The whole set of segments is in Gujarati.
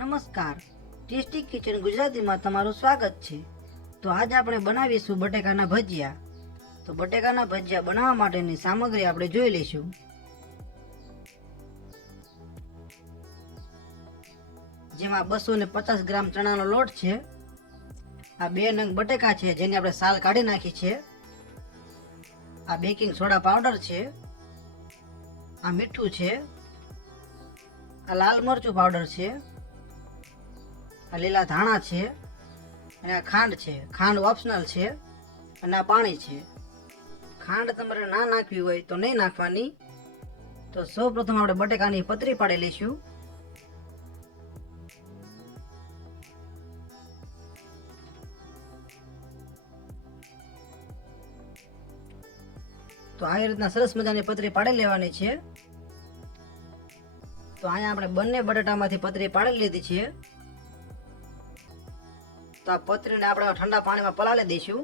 નમસ્કાર, ટેસ્ટી કિચન ગુજરાતીમાં તમારું સ્વાગત છે। તો આજે આપણે બનાવીશું બટેકાના ભજીયા। તો બટેકાના ભજીયા બનાવવા માટેની સામગ્રી આપણે જોઈ લઈશું। જેમાં 250 ગ્રામ ચણાનો લોટ છે, આ 2 નંગ બટેકા છે જેની આપણે સાલ કાઢી નાખી છે, આ બેકિંગ સોડા પાવડર છે, આ મીઠું છે, આ લાલ મરચું પાવડર છે, આ લીલા ધાણા છે, અને આ ખાંડ છે। ખાંડ ઓપ્શનલ છે, અને આ પાણી છે। ખાંડ તમારે ના નાખવી હોય તો નહીં નાખવાની। તો સૌપ્રથમ આપણે બટેકાની પતરી પાડી લઈશું। તો આવી રીતના સરસ મજાની પતરી પાડી લેવાની છે। તો અહીંયા આપણે બંને બટાટામાંથી પતરી પાડી લીધી છે। તો આ પતરીને આપણે ઠંડા પાણીમાં પલાળી દઈશું।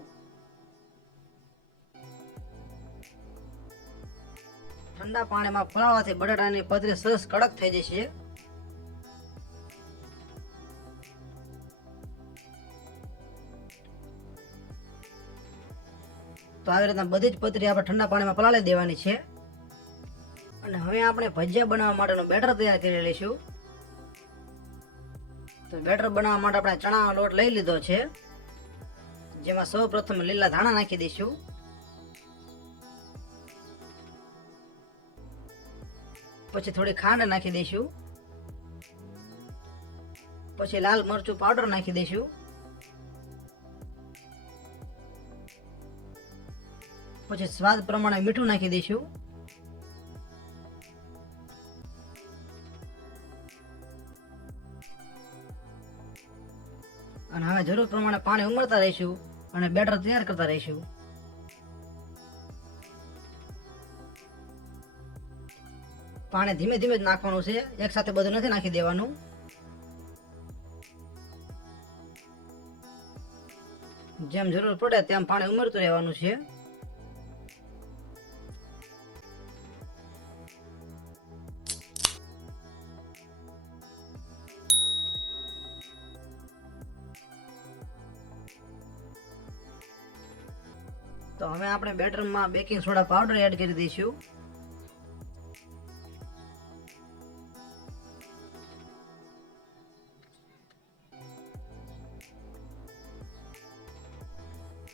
ઠંડા પાણીમાં પલાળવાથી બટાટાની પતરી સરસ કડક થઈ જશે। તો આવી રીતના બધી જ પતરી આપણે ઠંડા પાણીમાં પલાળી દેવાની છે। અને હવે આપણે ભજીયા બનાવવા માટેનું બેટર તૈયાર કરી લઈશું। તો બેટર બનાવવા માટે આપણે ચણાનો લોટ લઈ લીધો છે, જેમાં સૌપ્રથમ લીલા ધાણા નાખી દઈશું। પછી થોડી ખાંડ નાખી દઈશું। પછી લાલ મરચું પાવડર નાખી દઈશું। પછી સ્વાદ પ્રમાણે મીઠું નાખી દઈશું। અને હવે જરૂર પ્રમાણે પાણી ઉમેરતા રહીશું અને બેટર તૈયાર કરતા રહીશું। પાણી ધીમે ધીમે જ નાખવાનું છે, એક સાથે બધું નથી નાખી દેવાનું। જેમ જરૂર પડે તેમ પાણી ઉમેરતું રહેવાનું છે। તો હવે આપણે બેટરમાં બેકિંગ સોડા પાવડર એડ કરી દઈશું।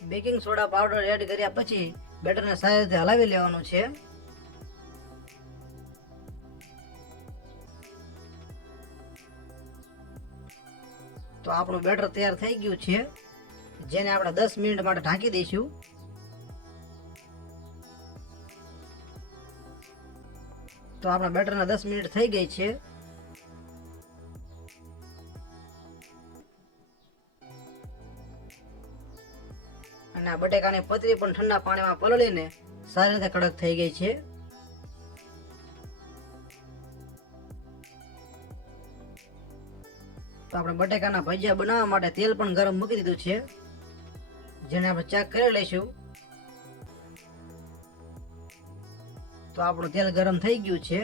બેકિંગ સોડા પાવડર એડ કર્યા પછી બેટરને સારી રીતે હલાવી લેવાનું છે। તો આપણું બેટર તૈયાર થઈ ગયું છે, જેને આપણે 10 મિનિટ માટે ઢાંકી દઈશું। તો આપણા બેટરના 10 મિનિટ થઈ ગઈ છે। અને આ બટેકાની પતરી પણ ઠંડા પાણીમાં પલળીને સારી રીતે કડક થઈ ગઈ છે। તો આપણે બટેકાના ભજીયા બનાવવા માટે તેલ પણ ગરમ મૂકી દીધું છે, જેને આપણે ચેક કરી લઈશું। તો આપણું તેલ ગરમ થઈ ગયું છે।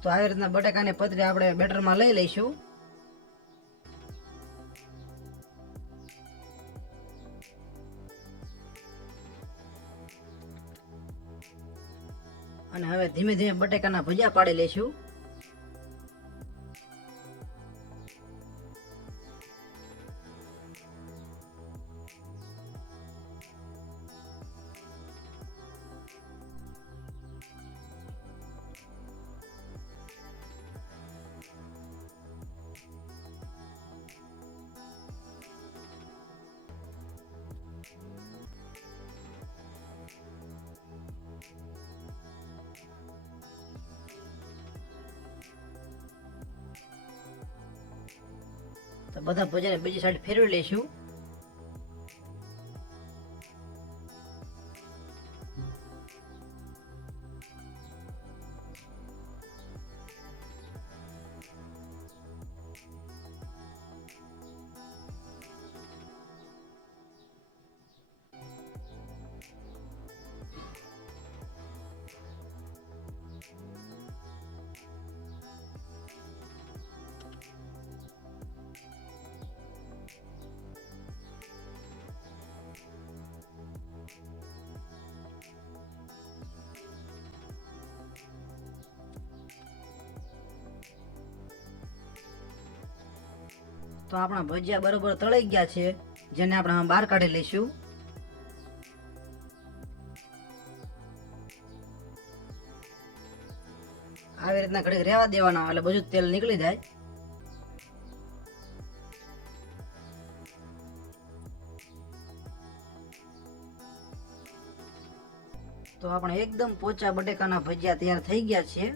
તો આવી રીતના બટેકાની પતરી આપણે બેટરમાં લઈ લઈશું। અને હવે ધીમે ધીમે બટેકાના ભજીયા પાડી લઈશું। તો બધા ભજીયાને બીજી સાઈડ ફેરવી લઈશું। આપણા ભજીયા બરોબર તળાઈ ગયા છે, જેને આપણે બહાર કાઢી લઈશું. આવી રીતના ઘડીક રહેવા દેવાના, એટલે બધું તેલ નીકળી જાય. તો આપણે એકદમ પોચા બટેકાના ભજીયા તૈયાર થઈ ગયા છે,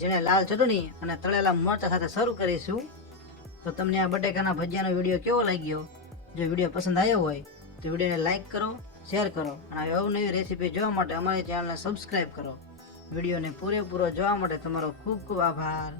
જેને લાલ ચટણી અને તળેલા મરચા સાથે સર્વ કરીશું. તો તમને આ બટેકાના ભજીયાનો વિડીયો કેવો લાગ્યો? જો વિડીયો પસંદ આવ્યો હોય તો વિડીયોને લાઈક કરો, શેર કરો અને અવનવી રેસીપી જોવા માટે અમારી ચેનલને સબસ્ક્રાઈબ કરો. વિડીયોને પૂરેપૂરો જોવા માટે તમારો ખૂબ ખૂબ આભાર.